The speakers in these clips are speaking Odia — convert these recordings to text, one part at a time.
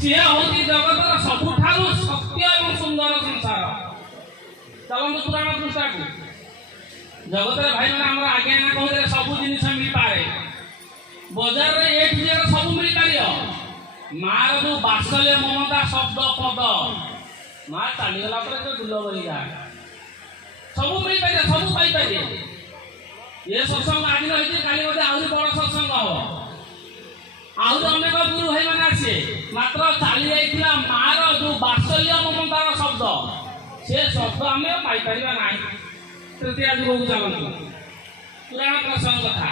ସିଏ ହେଉଛି ଜଗତର ସବୁଠାରୁ ସତ୍ୟ ଏବଂ ସୁନ୍ଦର ସଂସାର। ଚାଲନ୍ତୁ ପୁରାଣ ପୃଷ୍ଠାକୁ। ଜଗତରେ ଭାଇମାନେ ଆମର ଆଜ୍ଞା ନା କହୁଥିଲେ ସବୁ ଜିନିଷ ମିଳିପାରେ, ବଜାରରେ ଏ ଟୁ ଜେଡ୍ ସବୁ ମିଳିପାରିବ। ମାର ଯୋଉ ବାତ୍ସଲ୍ୟ ମମତା ଶବ୍ଦ ପଦ, ମା ଚାଲିଗଲା ପରେ ଯୋଉ ଦୁର୍ଲଭ ହେଇଯାଏ, ସବୁ ମିଳିପାରିବ, ସବୁ ପାଇପାରିବେ। ଏ ସତ୍ସଙ୍ଗ ଆଜି ରହିଛି, କାଲି ବୋଧେ ଆହୁରି ବଡ଼ ସତ୍ସଙ୍ଗ ହବ, ଆହୁରି ଅନେକ ଗୁରୁ ଭାଇମାନେ ଆସିବେ। ମାତ୍ର ଚାଲି ଯାଇଥିବା ମାର ଯୋଉ ବାତ୍ସଲ୍ୟ ମମତାର ଶବ୍ଦ, ସେ ଶବ୍ଦ ଆମେ ପାଇପାରିବା ନାହିଁ। ତୃତୀୟ ଯୁଗକୁ ଚାଲନ୍ତୁ, ପୁରାଣ ପ୍ରସଙ୍ଗ କଥା।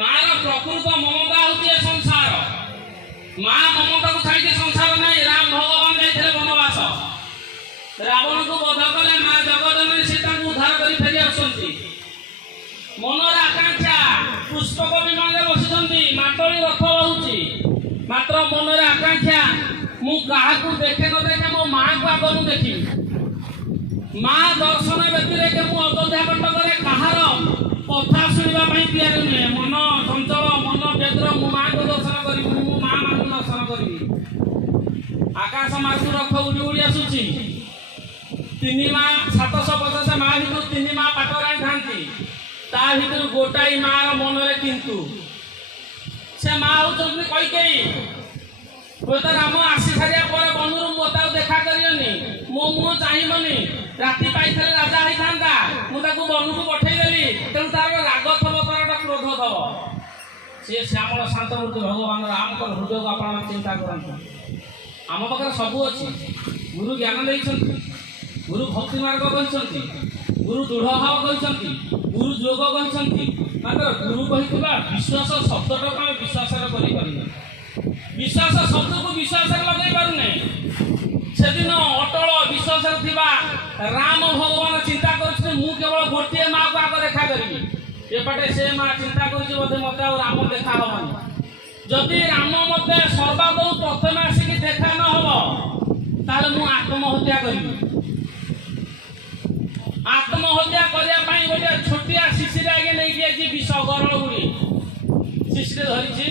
ମାର ପ୍ରକୃତ ମମତା ହେଉଛି ଏ ସଂସାର। ମା ମମତାକୁ ଛାଡ଼ିକି ସଂସାର ନାହିଁ। ରାମ ଭଗବାନ ଯାଇଥିଲେ ବନବାସ, ରାବଣକୁ ବଧ କଲେ, ମା ଜଗଦମ୍ବେ ସୀତାଙ୍କୁ ଉଦ୍ଧାର କରି ଫେରି ଆସୁଛନ୍ତି। ମନର ଆକାଂକ୍ଷା, ପୁଷ୍ପକ ବିମାନରେ ବସିଛନ୍ତି, ମାଟଳି ରଥ ବହୁଛି, ମାତ୍ର ମନରେ ଆକାଂକ୍ଷା ମୁଁ କାହାକୁ ଦେଖେ ନ ଦେଖେ ମୋ ମାଆକୁ ଆଗ ମୁଁ ଦେଖିବି। ମା ଦର୍ଶନ ବ୍ୟତିରେକେ ମୁଁ ଅଯୋଧ୍ୟା କଟକରେ କାହାର କଥା ଶୁଣିବା ପାଇଁ ତିଆରି ନୁହେଁ। ମନ ଚଞ୍ଚଳ, ମନ ବ୍ୟଗ୍ର, ମୁଁ ମାଆଙ୍କୁ ଦର୍ଶନ କରିବି, ମୁଁ ମା ମାନଙ୍କୁ ଦର୍ଶନ କରିବି। ଆକାଶ ମାର୍ଗରୁ ରଥ ଉଡ଼ି ଉଡ଼ି ଆସୁଛି। ତିନି ମା 750 ମା ଭିତରୁ ତିନି ମା ପାଟରେ ଆଣିଥାନ୍ତି, ତା ଭିତରୁ ଗୋଟାଏ ମାର ମନରେ କିନ୍ତୁ ସେ ମା ହଉଛନ୍ତି କୈକେୟୀ। ହୁଏତ ରାମ ଆସି ସାରିବା ପରେ ବନରୁ ମୋତେ ଆଉ ଦେଖା କରିବନି, ମୋ ମୁହଁ ଚାହିଁବନି, ରାତି ପାଇଥିଲେ ରାଜା ହେଇଥାନ୍ତା, ମୁଁ ତାକୁ ବନକୁ ପଠେଇଦେଲି, ତେଣୁ ତାର ରାଗ ଥବ, ତାର କ୍ରୋଧ ଥବ। ସେ ଶ୍ୟାମଳ ଶାନ୍ତ ମୂର୍ତ୍ତି ଭଗବାନ ରାମଙ୍କର ହୃଦୟକୁ ଆପଣ ଚିନ୍ତା କରନ୍ତୁ। ଆମ ପାଖରେ ସବୁ ଅଛି। ଗୁରୁ ଜ୍ଞାନ ଦେଇଛନ୍ତି, ଗୁରୁ ଭକ୍ତି ମାର୍ଗ କହିଛନ୍ତି, ଗୁରୁ ଦୃଢ଼ ଭାବ କହିଛନ୍ତି, ଗୁରୁ ଯୋଗ କହିଛନ୍ତି। ମାତ୍ର ଗୁରୁ କହିଥିବା ବିଶ୍ୱାସ ଶବ୍ଦଟାକୁ ଆମେ ବିଶ୍ୱାସରେ କରିପାରିବା। ବିଶ୍ୱାସ ଶବ୍ଦକୁ ବିଶ୍ୱାସରେ ଲଗାଇ ପାରୁନାହିଁ। ସେଦିନ ଅଟଳ ବିଶ୍ୱାସରେ ଥିବା ରାମ ଭଗବାନ ଚିନ୍ତା କରୁଛନ୍ତି, ମୁଁ କେବଳ ଗୋଟିଏ ମାଆକୁ ଆଗ ଦେଖା କରିବି। ଏପଟେ ସେ ମା ଚିନ୍ତା କରୁଛି, ବୋଧେ ମୋତେ ଆଉ ରାମ ଦେଖା ହବନି। ଯଦି ରାମ ମୋତେ ସର୍ବାଦୌ ପ୍ରଥମେ ଆସିକି ଦେଖା ନ ହବ, ତାହେଲେ ମୁଁ ଆତ୍ମହତ୍ୟା କରିବି। ଆତ୍ମହତ୍ୟା କରିବା ପାଇଁ ଗୋଟେ ଛୋଟିଆ ଶିଶିରେ ଆଗେ ନେଇକି ଯାଇଛି ବିଷ ଗରଳ ଗୁଡ଼ି, ଶିଶିରେ ଧରିଛି।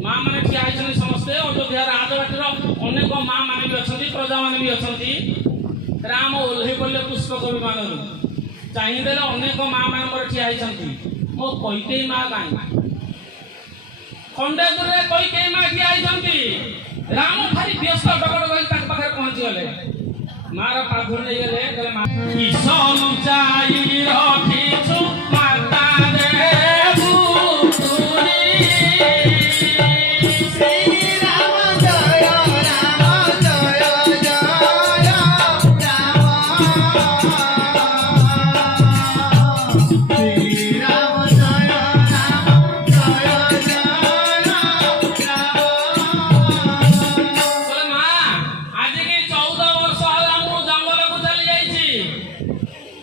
ମା ମାନେ ଠିଆ ହେଇଛନ୍ତି ସମସ୍ତେ। ଅଯୋଧ୍ୟା ରାଜବାଟୀର ଅନେକ ମା ମାନେ ବି ଅଛନ୍ତି, ପ୍ରଜାମାନେ ବି ଅଛନ୍ତି। ରାମ ଓହ୍ଲେଇ ପଡ଼ିଲେ ପୁଷ୍ପକ ବିମାନରୁ, ଚାହିଁଦେଲେ ଅନେକ ମା ମାନେ ମୋର ଠିଆ ହେଇଛନ୍ତି। ମୋ କୈକେୟୀ ମା କାହିଁ? ଖଣ୍ଡେ ଦୂରରେ କୈକେୟୀ ମା ଠିଆ ହେଇଛନ୍ତି। ରାମ ଭାରି ବ୍ୟସ୍ତ ଡଗଡ କରି ତାଙ୍କ ପାଖରେ ପହଞ୍ଚିଗଲେ। ମାର ପାଖରୁ ନେଇଗଲେ, କହିଲେ ମା କିସ ଲୁଚାଇ ରଖିଛୁ ମାତା ଦେବୁ ତୁନି।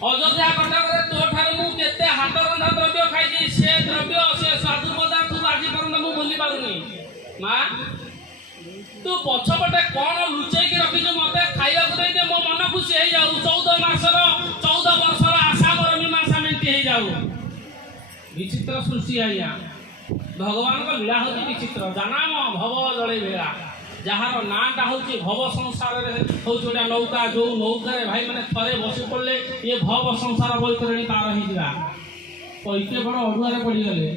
ଅଯୋଧ୍ୟା କଟକରେ ତୋଠାରୁ ମୁଁ କେତେ ହାତ ରନ୍ଧା ଦ୍ରବ୍ୟ ଖାଇଛି, ସେ ଦ୍ରବ୍ୟ, ସେ ସ୍ୱାଦୁ ପଦାର୍ଥକୁ ଆଜି ପର୍ଯ୍ୟନ୍ତ ମୁଁ ଭୁଲି ପାରୁନି। ମା ତୁ ପଛପଟେ କଣ ଲୁଚେଇକି ରଖିଛୁ, ମତେ ଖାଇବାକୁ ଦେଇଦେ, ମୋ ମନ ଖୁସି ହେଇଯାଉ। 14 ବର୍ଷର ଆଶା ମୋର ମୀମାଂସା ମେଣ୍ଟି ହେଇଯାଉ। ବିଚିତ୍ର ସୃଷ୍ଟି ଆଜ୍ଞା, ଭଗବାନଙ୍କ ଲୀଳା ହଉଛି ବିଚିତ୍ର। ଜାନାମ ଭବ ଜଳେଇ ବେଳା, ଯାହାର ନାଁଟା ହଉଛି ଭବ ସଂସାରରେ ହଉଛି ଗୋଟେ ନୌକା। ଯୋଉ ନୌକାରେ ଭାଇ ମାନେ ଥରେ ବସି ପଡ଼ିଲେ ଇଏ ଭବ ସଂସାର ବୈତରଣୀ ପାର ହେଇଯିବା। କୈକେୟୀ ବଡ଼ ଅଡୁଆରେ ପଡ଼ିଗଲେ।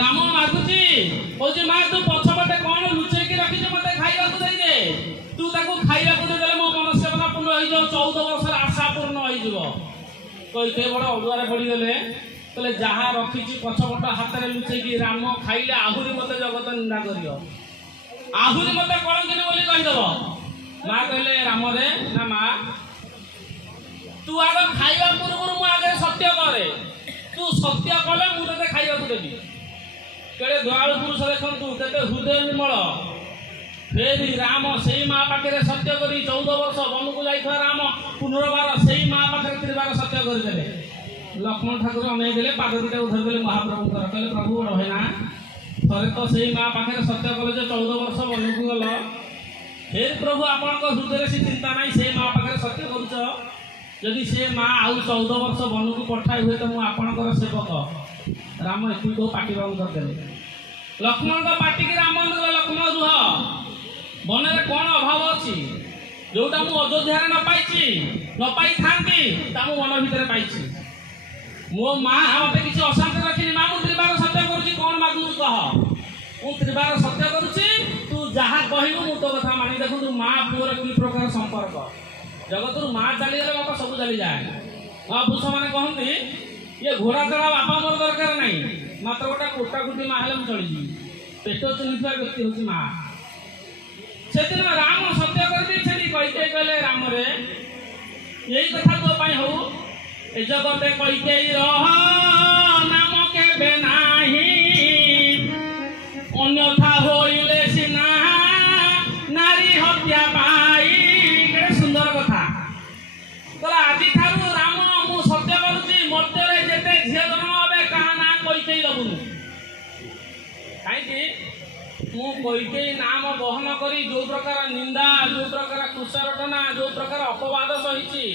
ରାମ ମାଗୁଛି, କହୁଛି ମା ତୁ ପଛପଟେ କଣ ଲୁଚେଇକି ରଖିଛୁ, ମତେ ଖାଇବାକୁ ଦେଇଦେ। ତୁ ତାକୁ ଖାଇବାକୁ ଦେଇଦେଲେ ମୋ ମନସ୍କାମନା ପୂର୍ଣ୍ଣ ହେଇଯିବ, 14 ବର୍ଷର ଆଶା ପୂର୍ଣ୍ଣ ହେଇଯିବ। କୈକେୟୀ ବଡ଼ ଅଡୁଆରେ ପଡ଼ିଗଲେ। କହିଲେ ଯାହା ରଖିଛି ପଛପଟ ହାତରେ ଲୁଚେଇକି ରାମ ଖାଇଲେ ଆହୁରି ମତେ ଜଗତ ନିନ୍ଦା କରିବ, ଆହୁରି ମତେ କଳଙ୍କିନି ବୋଲି କହିଦବ। ମା କହିଲେ ରାମରେ, ନା ମା ତୁ ଆଗ ଖାଇବା ପୂର୍ବରୁ ମୁଁ ଆଗରେ ସତ୍ୟ କରେ, ତୁ ସତ୍ୟ କଲେ ମୁଁ ତତେ ଖାଇବାକୁ ଦେବି। କେଡ଼େ ଦୟାଳୁ ପୁରୁଷ ଦେଖନ୍ତୁ, କେତେ ହୃଦୟ ନିର୍ମଳ। ଫେରି ରାମ ସେଇ ମା ପାଖରେ ସତ୍ୟ କରି 14 ବର୍ଷ ବନକୁ ଯାଇଥିବା ରାମ ପୁନର୍ବାର ସେଇ ମା ପାଖରେ ତ୍ରିବାର ସତ୍ୟ କରିଦେଲେ। ଲକ୍ଷ୍ମଣ ଠାକୁର ଅନେଇ ଦେଲେ, ପାଦ ଦିଟାକୁ ଧରିଦେଲେ ମହାପ୍ରଭୁଙ୍କର, କହିଲେ ପ୍ରଭୁ ବଡ଼ ଭାଇନା ଥରେ ତ ସେଇ ମା ପାଖରେ ସତ୍ୟ କଲେ ଯେ 14 ବର୍ଷ ବନକୁ ଗଲ, ଫେର ପ୍ରଭୁ ଆପଣଙ୍କ ହୃଦୟରେ ସେ ଚିନ୍ତା ନାହିଁ, ସେଇ ମା ପାଖରେ ସତ୍ୟ କରୁଛ। ଯଦି ସେ ମା ଆଉ 14 ବର୍ଷ ବନକୁ ପଠାଇ ହୁଏ ତ ମୁଁ ଆପଣଙ୍କର ସେବକ। ରାମ ଏତିକି ପାଟି ବନ୍ଦ କରିଦେଲେ। ଲକ୍ଷ୍ମଣଙ୍କ ପାଟିକି ରାମ ବନ୍ଦ କଲେ, ଲକ୍ଷ୍ମଣ ରୁହ, जोटा मु अयोध्या न पाई न पाई थांती ता मु मन भीतर पाई मो माँ मत किसी अशांति रखी माँ मु त्रिबार सत्य करुच्ची कौन मागु कह मु त्रिबार सत्य करुच्ची तू जहाँ कहबू मु तो कथा मानी देखु तू माँ पुअर कि प्रकार संपर्क जगत रु माँ चलीगले बापा सब चली जाए महापुरुष मैंने कहती ये घोड़ा चढ़ा बापा मोर दरकार नहीं मात्र गोटे कोटा कुटी माँ हेल्ले चली पेट चुनुवा व्यक्ति हूँ माँ से दिन राम सत्य कर कईके कहले राम रे यही कथा तो हो ए जगते कईके रह नाम के नाही अन्यथा होइले सिना नारी हत्या पाई केड़े सुंदर कथा तला आदि थारु राम मु सत्य करूची मर्त्यरे जेते झिय जन्म होबे कहा ना कईके दबुनु काई मु कईके नाम बहन करी जो प्रकार निंदा जो प्रकार कुशरटना जो प्रकार अपवाद सही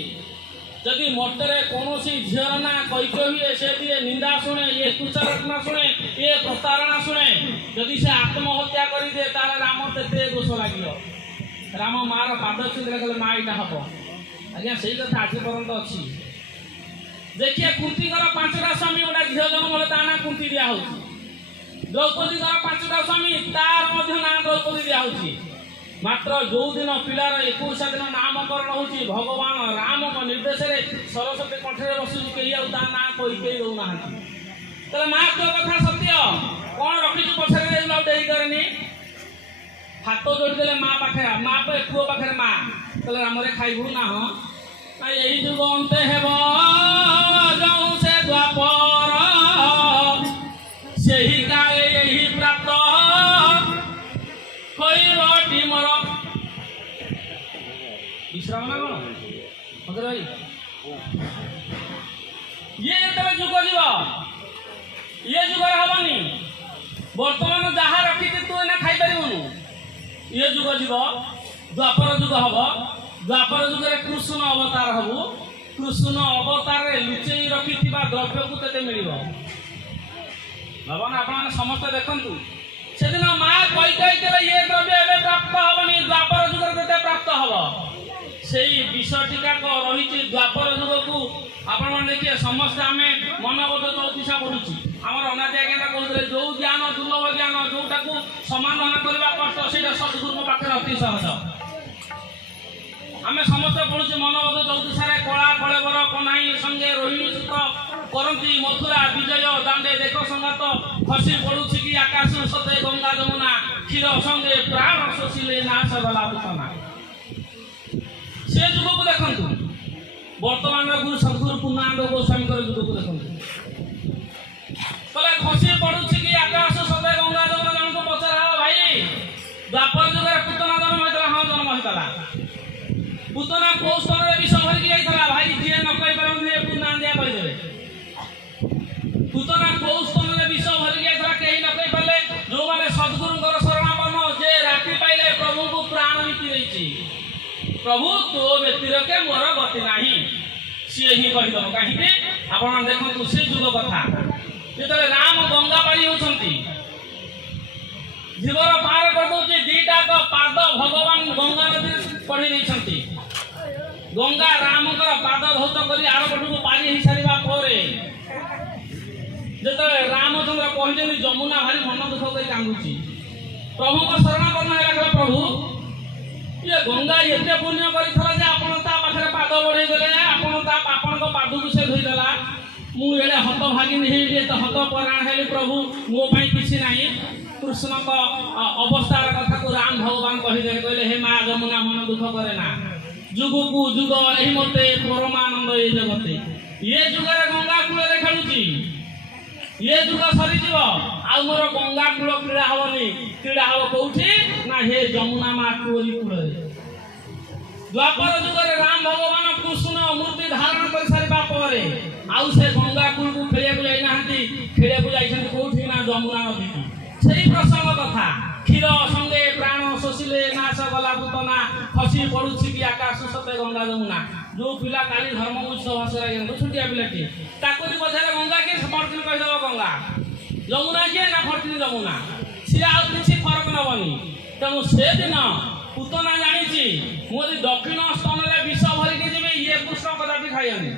जदि मर्त्यरे कौन झीर ना कईके हुए से दिए निंदा शुणे ये कुशरटना शुणे ये प्रतारणा शुणे जदि से आत्महत्या करी दे तार राम ते दोष लगे राम मार पाद छुईले कहले माँ यहाँ हम आज्ञा से कथा आज पर्यंत अच्छी देखिए कुंतीकर 5टा स्वामी गोटे झील जन्म हेल्ले ता ना कुंती दिया होची द्रौपदी 5टा स्वामी तार ना द्रौपदी दिया होची मात्र जो दिन पिलार 21 दिन नामकरण होची भगवान राम निर्देश सरस्वती कंठे बसु कही ना कही दौना तेरे माँ तो कथा सत्य कौन रखी पछरे डेरी करेनि हाथ जोड़ीदे माँ पाखे माँ पुओ पाखे माँ कहले राम रे खाइबू ना हाँ यही जुग अंते हेब जो से द्वापर से ही काले यही प्राप्त होइबटी मोर विश्राम ना कौन मगर भाई ये तेरे जुग जीव ये जुग हबनी बर्तमान जहाँ रखी तू एना खाई पारिबनु ये जुग जीव द्वापर जुग हम द्वापर जुगे कृष्ण अवतार हबु कृष्ण अवतार लुचेई रखि द्रव्य को तेते मिल भगवान आप समस्त देखु से दिन माँ कई कही ये द्रव्य एवं प्राप्त हेनी द्वापर जुगे तेते प्राप्त हम से विषय टीकाक रही द्वापर जुग को आपण देखिए समस्त आम मनबोध चौतीसा पढ़ुची आमर अनादि आज्ञा कहते जो ज्ञान दुर्लभ ज्ञान जोटा को समाधान करने कष्ट से सदगुरु पाखे अति सहज आम समस्त पढ़ुचे मनबोध चौतीसार कला कलेवर कन्हाई संगे रोहिणी सुत करती मथुरा विजय दांडे देख संगात खसी पड़ुछि कि आकाश सते गंगा जमुना क्षीर संगे प्राण शोषिले नाश गला पुतना से जुग को देखु वर्तमान गुरु सदगुरु पूर्णानंद गोस्वामी जुग को देखु कले खसी पड़ुछि कि आकाश सते गंगा जमुना जन को पचरा भाई द्वापर जुगे पुतना जन्म होता हाँ जन्म होता पुतना कौ स्तर विष भरिक जाइए भाई जी न कही पारे पूर्णानंदिया कहीदेवे पुतना कौ स्तर विष भरिक जाइए कहीं न कही पारे जो मैंने सदगुरुंर शरणापन्न जे राति पाइले प्रभु को प्राण नीति देती प्रभु तो व्यक्तिर मोर गति ना सी ही कहीदेव कहीं आप देखु से जुग कथा जो राम गंगा पारी होती जीवर पार कर दीटा पाद भगवान गंगा नदी पढ़ी नहीं गंगा राम पाद धौत कर आर पटू पारी हो सारा जो रामचंद्र कहते जमुना भारी मन दुख कर कांदुची प्रभु को शरणापन्न है प्रभु ये गंगा एत पुण्य कर पाखे पाद बढ़ेदेले आपण पाद को से धोईदेला मुझे हत भागिनी तो हत पराण है प्रभु मोपाई किसी ना कृष्ण अवस्थार कथा को राम भगवान कहीदे कहले हे माँ जमुना मन दुख करे ना जुग को जुग यही मते परमानंद ये जगते ये जुगरे गंगा कूल खेलुची ये जुग सरीज आ मोर गंगा कूल क्रीड़ा हेनी क्रीड़ा हम कौटी ना हे जमुना माँ कूरी कूल द्वापर जुगरे राम भगवान कृष्ण मूर्ति धारण कर सारा पर आउ से गंगा कूल को खेलिया जाइना खेलिया जाइछन कौटी ना जमुना नदी से प्रसंग कथा क्षीर संगे प्राण शोषिले नाश गला पुतना खसी पड़ुछि कि आकाश सते गंगा जमुना जो पिला काली धर्म बुझ भाषा छुटिया पिलाटी ताकि पछारे गंगा के फर्टिन कहीदेव गंगा जमुना किए ना फर्टिन जमुना सी आ किसी फरक नबनी तेणु से दिन ପୁତନା ଜାଣିଛି ମୁଁ ଯଦି ଦକ୍ଷିଣ ସ୍ତନରେ ବିଷ ଭରିକି ଯିବି ଇଏ କୃଷ୍ଣ କଦାପି ଖାଇବନି।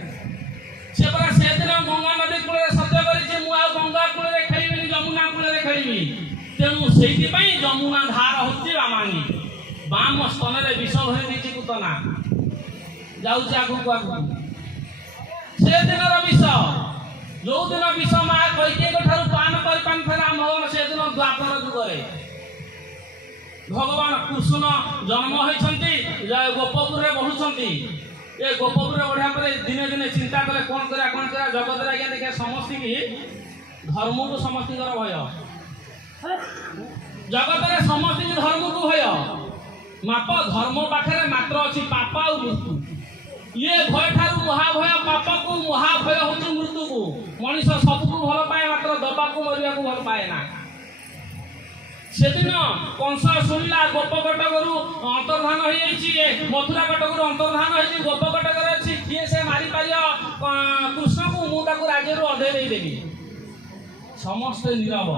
ସେ ପରା ସେଦିନ ଗଙ୍ଗା ନଦୀ କୂଳରେ ସତ୍ୟ କରିଛି ମୁଁ ଆଉ ଗଙ୍ଗା କୂଳରେ ଖେଳିବିନି, ଯମୁନା କୂଳରେ ଖେଳିବି। ତେଣୁ ସେଇଥିପାଇଁ ଯମୁନା ଧାର ହଉଛି ବାମାଙ୍ଗୀ। ବାମ ସ୍ତନରେ ବିଷ ଭରି ଦେଇଛି ପୁତନା, ଯାଉଛି ଆଗକୁ ଆଗକୁ। ସେଦିନର ବିଷ, ଯୋଉଦିନ ବିଷ ମା କୈକେୟୀଙ୍କ ଠାରୁ ପାନ କରିପାରିଥିଲା ମୋହନ, ସେଦିନ ଦ୍ୱାପର ଯୁଗରେ ଭଗବାନ କୃଷ୍ଣ ଜନ୍ମ ହୋଇଛନ୍ତି, ଗୋପପୁରରେ ବଢୁଛନ୍ତି। ଏ ଗୋପପୁରରେ ବଢିବା ପରେ ଦିନେ ଦିନେ ଚିନ୍ତା କଲେ କଣ କରିବା ଜଗତରେ ଆଜ୍ଞା ଦେଖିବା ସମସ୍ତିକି ଧର୍ମକୁ ସମସ୍ତଙ୍କର ଭୟ, ଜଗତରେ ସମସ୍ତିକି ଧର୍ମକୁ ଭୟ। ମାପ ଧର୍ମ ପାଖରେ ମାତ୍ର ଅଛି ପାପ ଆଉ ମୃତ୍ୟୁ। ଇଏ ଭୟ ଠାରୁ ମହାଭୟ ପାପକୁ, ମହାଭୟ ହଉଛି ମୃତ୍ୟୁକୁ। ମଣିଷ ସବୁକୁ ଭଲ ପାଏ ମାତ୍ର ଦବାକୁ ମରିବାକୁ ଭଲ ପାଏ ନା। ସେଦିନ କଂସ ଶୁଣିଲା ଗୋପ କଟକରୁ ଅନ୍ତର୍ଧାନ ହେଇଯାଇଛି, ମଥୁରା କଟକରୁ ଅନ୍ତର୍ଧାନ ହେଇଛି, ଗୋପ କଟକରେ ଅଛି, କିଏ ସେ ମାରିପାରିବ କୃଷ୍ଣକୁ, ମୁଁ ତାକୁ ରାଜ୍ୟରୁ ଅଧେଇ ଦେଇଦେବି। ସମସ୍ତେ ନୀରବ,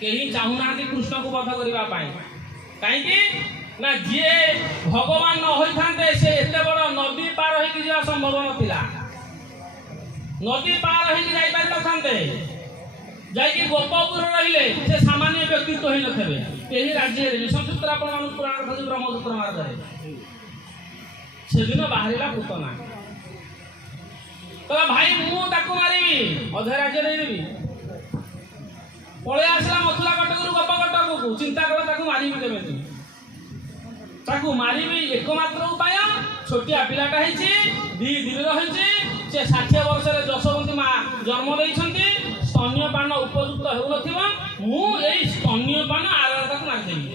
କେହି ଚାହୁଁନାହାନ୍ତି କୃଷ୍ଣକୁ ବଧ କରିବା ପାଇଁ। କାହିଁକି ନା ଯିଏ ଭଗବାନ ନ ହୋଇଥାନ୍ତେ ସେ ଏତେ ବଡ଼ ନଦୀ ପାର ହେଇକି ଯିବା ସମ୍ଭବ ନଥିଲା। ନଦୀ ପାର ହେଇକି ଯାଇପାରିନଥାନ୍ତେ, ଯାଇକି ଗୋପପୁର ରହିଲେ ସେ ସାମାନ୍ୟ ବ୍ୟକ୍ତିତ୍ୱ ହେଇନଥିବେ, କେହି ରାଜି ହେଲେନି। ସଂକ୍ଷିପ୍ତରେ ଆପଣମାନଙ୍କୁ ପୁରାଣ କଥା ବ୍ରହ୍ମପୁତ୍ର ମାର୍ଗରେ ସେଦିନ ବାହାରିଲା ପୁତନା, କହିଲା ଭାଇ ମୁଁ ତାକୁ ମାରିବି, ଅଧେ ରାଜ୍ୟ ଦେଇଦେବି। ପଳେଇ ଆସିଲା ମଥୁରା କଟକରୁ ଗୋପ କଟକକୁ, ଚିନ୍ତା କଲା ତାକୁ ମାରିବି କେମିତି। ତାକୁ ମାରିବି ଏକମାତ୍ର ଉପାୟ, ଛୋଟିଆ ପିଲାଟା ହେଇଛି, 2 ଦିନର ହେଇଛି, ସେ 60 ବର୍ଷରେ ଯଶୋବନ୍ତୀ ମା ଜନ୍ମ ଦେଇଛନ୍ତି, ସ୍ତନ୍ୟପାନ ଉପଯୁକ୍ତ ହେଉନଥିବ, ମୁଁ ଏଇ ସ୍ତନ୍ୟପାନ ଆରରେ ତାକୁ ମାରିଦେବି।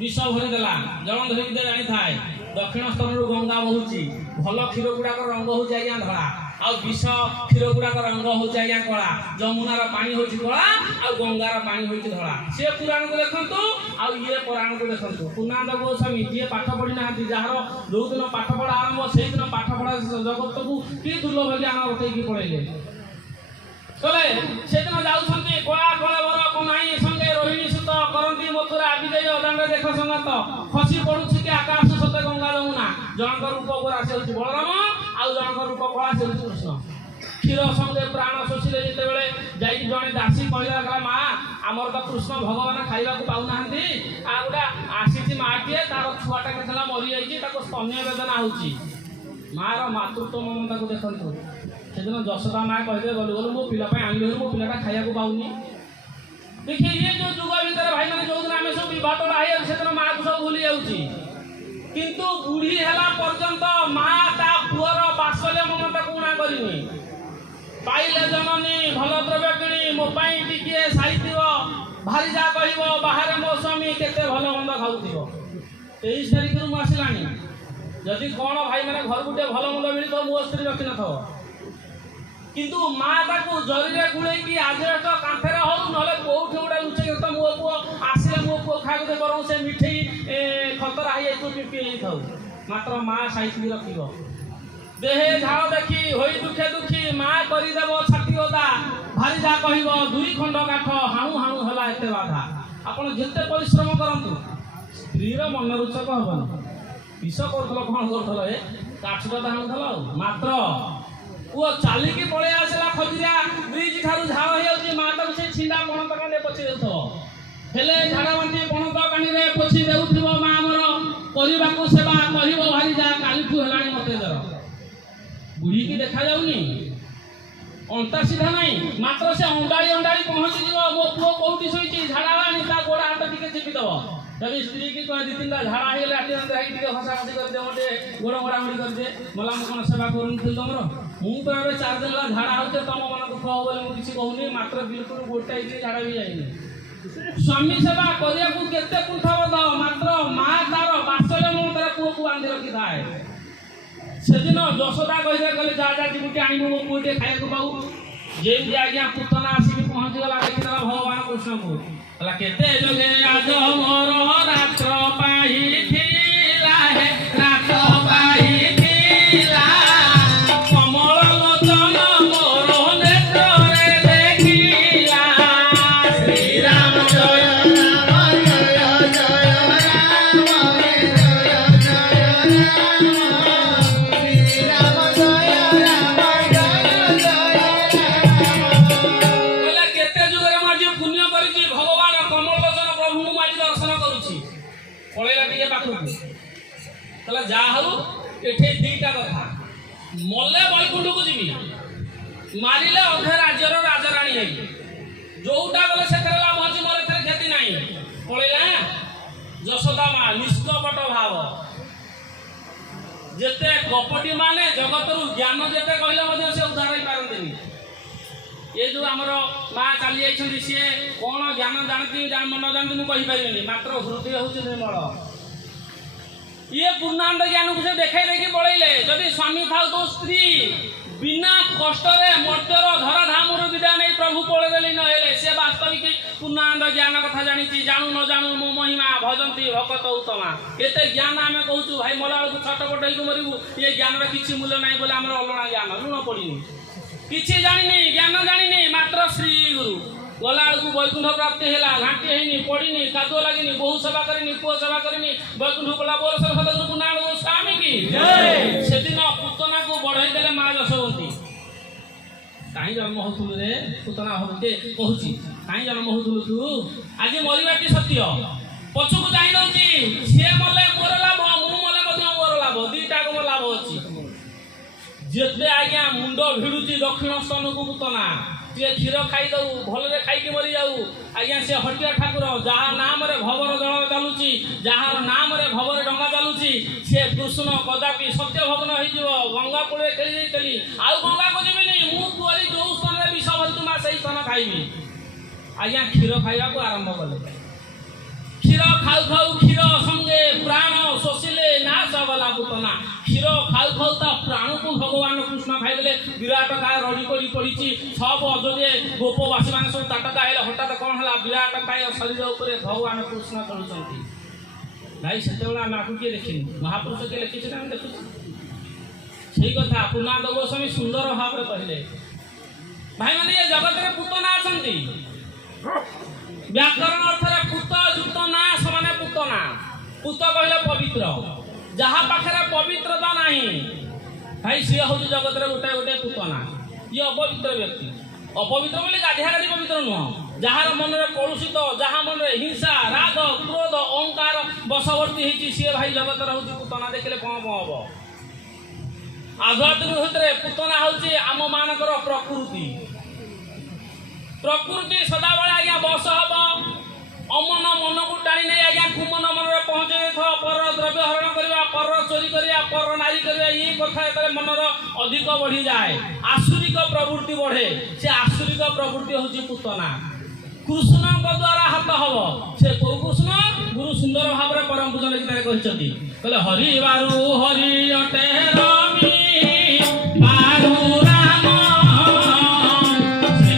ବିଷ ଭରିଦେଲା, ଜଳନ୍ଧର ବିଦ୍ୟା ଜାଣିଥାଏ, ଦକ୍ଷିଣ ସ୍ତରରୁ ଗଙ୍ଗା ବହୁଛି, ଭଲ କ୍ଷୀର ଗୁଡାକ ରଙ୍ଗ ହଉଛି ଆଜ୍ଞା ଧଳା, ଆଉ ବିଷ କ୍ଷୀର ଗୁଡାକ ରଙ୍ଗ ହଉଛି ଆଜ୍ଞା କଳା। ଯମୁନାର ପାଣି ହଉଛି କଳା ଆଉ ଗଙ୍ଗାର ପାଣି ହଉଛି ଧଳା। ସେ ପୁରାଣକୁ ଦେଖନ୍ତୁ ଆଉ ଇଏ ପୁରାଣକୁ ଦେଖନ୍ତୁ। ପୂର୍ଣ୍ଣାନନ୍ଦ ଗୋସ୍ୱାମୀ ଯିଏ ପାଠ ପଢି ନାହାନ୍ତି, ଯାହାର ଯୋଉଦିନ ପାଠ ପଢା ଆରମ୍ଭ ସେଇଦିନ ପାଠ ପଢା ଜଗତକୁ କି ଦୁର୍ଲଭ ଜ୍ଞାନ ଉଠେଇକି ପଳେଇଲେ। କହିଲେ ସେଦିନ ଯାଉଛନ୍ତି କଳା କଳେବର କନାଇ ସଙ୍ଗେ ରୋହିଣୀ ସୁତ କରନ୍ତି ମଥୁରା ବିଜୟ ଅଦାଣ୍ଡ ଦେଖ ସଂଗତ, ଖସି ପଡୁଛି କି ଆକାଶ ସତେ ଗଙ୍ଗା ଯମୁନା। ଜଣଙ୍କ ରୂପ ଗୋରା ସେ ହଉଛି ବଳରାମ, ଆଉ ଜଣଙ୍କ ରୂପ କଳା ସେ ହଉଛି କୃଷ୍ଣ। କ୍ଷୀର ସଙ୍ଗେ ପ୍ରାଣ ଶୋଷିଲେ ଯେତେବେଳେ ଯାଇକି ଜଣେ ଦାସୀ କହିଲା, କହିଲା ମା ଆମର ତ କୃଷ୍ଣ ଭଗବାନ ଖାଇବାକୁ ପାଉନାହାନ୍ତି, ଆଉ ଗୋଟା ଆସିଛି ମାଟିଏ, ତାର ଛୁଆଟା କେତେବେଳେ ମରିଯାଇଛି, ତାକୁ ସ୍ତନ୍ୟ ବେଦନା ହଉଛି। ମାର ମାତୃତ୍ୱ ମମତାକୁ ଦେଖନ୍ତୁ। ସେଦିନ ଯଶୋଦା ମା କହିଲେ ଗଲୁ ମୋ ପିଲା ପାଇଁ ଆଣିଲି, ମୋ ପିଲାଟା ଖାଇବାକୁ ପାଉନି। देखिए ये जो जुग भीतर भाई मैंने जो दिन आम सब बटड़ा है माँ को सब भूली जाऊँगी किंतु बुढ़ी है पर्यंत माँ ता पुअर बात्सल्य ममता कुणा करनी पाइले जननी भल द्रव्य किणी मो टिके साइथ भारी जा कह बाहर मो स्वामी केते भल मंद खाऊ 23 तारिख रु आसला जदि कौन भाई मैंने घर गोटे भल मंद मिली तो मो स्त्री रखी न किंतु माँ ताकू जरी गुड़े आजबेस्ट कांथेर हो ना कौट गोटे लुचे तो मो पु आसिले मो पु खाई दे बर से मिठे खतरा हो मात्र माँ साइथ रख देहे झाड़ देखी होई दुखे दुखी माँ करदेव छाती ओदा भारी जा कह 2 खंड काठ हाणु हाणु है एत बाधा आपड़ जिते परिश्रम करूँ स्त्रीर मन रुचक हेन विष कर कौन कर काठटा हाणुल मात्र वो चलिकी पलि आसला खजुरिया ब्रिज ठार झाड़ हो माँ तक से छिंडा पणत कांडे पोछि देले झाड़ा बांटी पणत कांडी पोछि देउथिबो माँ मोर परिवार को सेवा कहबो भारी जा कालीठू हेलाणी मते दर बुढ़ी की देखा जाऊनी अंता सीधा नहीं मात्र से अंडाड़ी अंडाड़ी पहुंची जीव मो पुओ कौटी शोची झाड़ा लानी ता गोड़ा हाथ टिके चिपी दब जब स्त्री की कह 2-3टा झाड़ा हेले आटी टिके हसा हसी कर दे मोटे गोड़ गोड़ा गोड़ी कर दे मला मो कोन सेवा करूनी तुमरो मु तो ए 4 दिन ला झाड़ा होते तम मन दुख हो बोले मु किछि कहूनी मात्र बिल्कुल गोटा इति झाड़ा भी जाइनी स्वामी सेवा करिया को केते कुंठाव द मात्र मां तार बात्सल्य ममता पुओ को बांधी रखी थाए सेदिन यशोदा कहिदे कहले जा जा जिमुटी आइबो मो पुओटे खाइको पाऊ जेम आज्ञा पुतना आसिक पहुंची गला देखिला भगवान कृष्ण को कहला केते जोगे आज मोर रात्र पाई थिला हे रात्र पाई थिला कमल लोचन मोर नेत्र रे देखिला श्री राम जय राम जय जय राम पलैला टे पाखक कहला जा हूँ ये दीटा कथा मले बैकुंठ को जी मारिले अधे राज्यर राजराणी है जोटा गले से लाभ अच्छी मोर एथरे क्षति नहीं पलैला यशोदा माँ निष्कपट भाव जेते कपटी माने जगत ज्ञान जेते कहले से उद्धार हो पारंती ये जो आमर माँ चली जाइए सी कौन ज्ञान जानती न जानती मुझे कहीपरि मात्र हृदय हूँ निर्मल ये पूर्णानंद ज्ञान को से देखा देखी पड़े जदि स्वामी था तो स्त्री बिना कष्ट मर्त्यर धराधाम विदा नहीं प्रभु पड़ेदेली नहेले से वास्तविक पूर्णानंद ज्ञान कथा जानी जानू न जानू मो महिमा भजंती भकत उत्तमा एत ज्ञान आम कहूँ भाई मला बेलू छटपट हो मरबू ये ज्ञान किसी मूल्य ना बोले आम अलणा ज्ञान ऋण पड़नी किसी जानी ज्ञान जानी मात्र श्री गुरु गला बेलू वैकुंठ प्राप्ति है घाटी है पड़नी कादुआ लगे बहु सेवा करनी पुओ सेवा करनी वैकुंठ गला बोल सदगुरु पूर्णानंद स्वामी की से दिन पुतना को बढ़ाई देले माँ यशोवंती कहीं जन्म होतुलु रे पुतना होते कहूची कहीं जन्म होतुलु तू आज मरिबाटी सत्य पछकु जाई दउची से मले मोर लाभ मु मले मध्य मोर लाभ दीटा को लाभ अछि जेते आज्ञा मुंड भिडुची दक्षिण स्तन को पुतना टे क्षीर खाई दऊ भलरे खाई मरी जाऊ आज्ञा से हटिया ठाकुर जहाँ नाम रे भवर जल चलुची जहाँ नाम रे भवर डंगा चलुची से कृष्ण कदापि सत्य भग्न हो गंगा कूड़े खेली जाइली आउ गंगा को जीविनी मुझे जो स्थान में विष भरतुमा से स्थान खाइबी आज्ञा क्षीर खाइबा को आरंभ कले क्षीर खाऊ खाऊ क्षीर संगे प्राण शोषिले नाश गला पुतना क्षीर खाऊ खाऊ ता प्राण को भगवान कृष्ण खाईदे विराट काय रड़ी कर पड़ी सब अजोगे गोपवासी मान सब ताटका है हठात कौन है विराट काय शरीर उपर भगवान कृष्ण चलुंट भाई से किए देखनी महापुरुष किए लिखी देखु सही कथा पूर्णानंद गोस्वामी सुंदर भाव में कहले भाई मैंने ये जगत में पुतना अच्छा व्याकरण अर्थ पुत युक्त ना समान पुतना पुत कहले पवित्र जहाँ पाखे पवित्रता नहीं भाई सी हूँ जगत में गोटे गोटे पुतना ये अपवित्र व्यक्ति अपवित्र बोली गाधिया गाधी पवित्र नुह जार मन में कलुषित जहाँ मन में हिंसा राग क्रोध अहंकार बशवर्ती होती सी भाई जगत हूँ पुतना देखले कौन कौन हम आध्यात्मिक भितर पुतना हूँ आम मानकर प्रकृति प्रकृति सदाबले आज्ञा बस हम अमन मन को टाणी नहीं आज्ञा कुमन मन में पहुँचे पर द्रव्य हरण करवा पर चोरी करवा पर नारी करवा ये कथा जो मनर अधिक बढ़ी जाए आसुरिक प्रवृत्ति बढ़े से आसुरिक प्रवृत्ति हूँ पुतना कृष्ण द्वारा हाथ हम से कौ कृष्ण गुरु सुंदर भाव में परम पूजन गीतार कहते हरि बारू हरि अटे रमी बारू राम